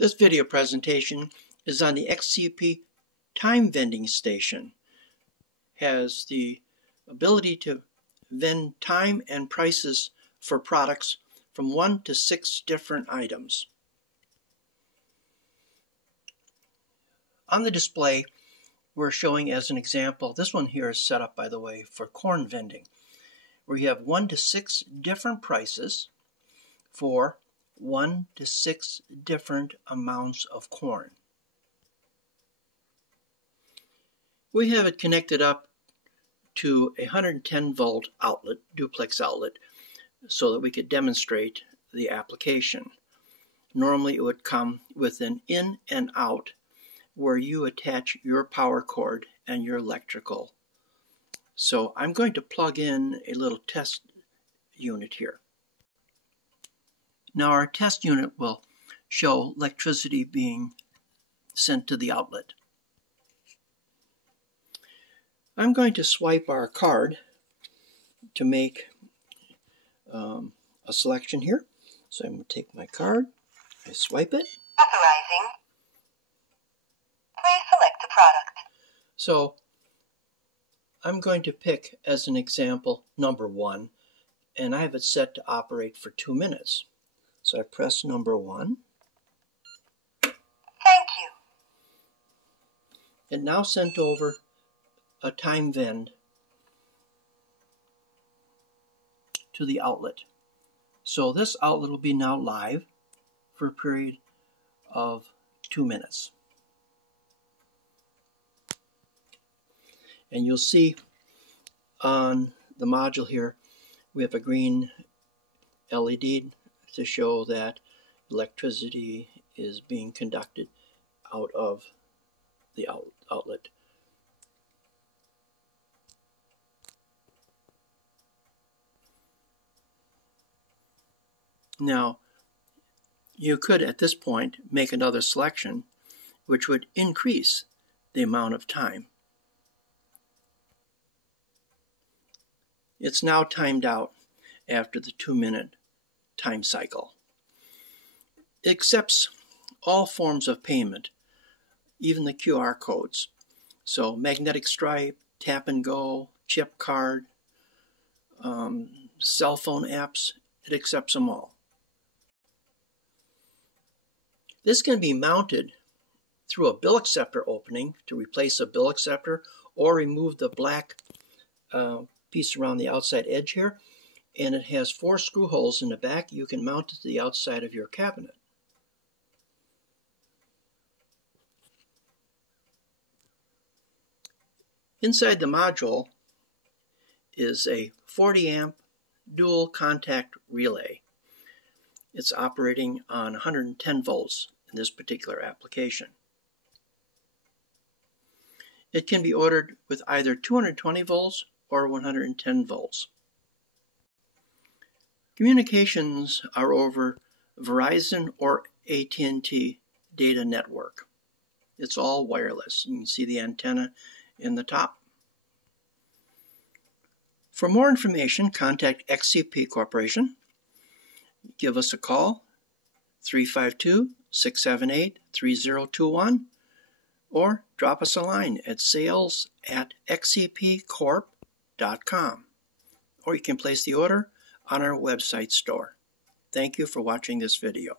This video presentation is on the XCP time vending station. Has the ability to vend time and prices for products from 1 to 6 different items. On the display, we're showing as an example, this one here is set up, by the way, for corn vending, where you have 1 to 6 different prices for 1 to 6 different amounts of corn. We have it connected up to a 110 volt outlet, duplex outlet, so that we could demonstrate the application. Normally it would come with an in and out where you attach your power cord and your electrical. So I'm going to plug in a little test unit here. Now our test unit will show electricity being sent to the outlet. I'm going to swipe our card to make a selection here. So I'm going to take my card, I swipe it. Authorizing. Please select the product. So I'm going to pick as an example number 1, and I have it set to operate for 2 minutes. So I press number 1. Thank you. It now sent over a time vend to the outlet. So this outlet will be now live for a period of 2 minutes. And you'll see on the module here, we have a green LED to show that electricity is being conducted out of the outlet. Now, you could at this point make another selection which would increase the amount of time. It's now timed out after the 2-minute time cycle. It accepts all forms of payment, even the QR codes. So magnetic stripe, tap and go, chip card, cell phone apps, it accepts them all. This can be mounted through a bill acceptor opening to replace a bill acceptor or remove the black piece around the outside edge here. And it has 4 screw holes in the back. You can mount it to the outside of your cabinet. Inside the module is a 40 amp dual contact relay. It's operating on 110 volts in this particular application. It can be ordered with either 220 volts or 110 volts. Communications are over Verizon or AT&T data network. It's all wireless. You can see the antenna in the top. For more information, contact XCP Corporation. Give us a call, 352-678-3021, or drop us a line at sales@xcpcorp.com. Or you can place the order on our website store. Thank you for watching this video.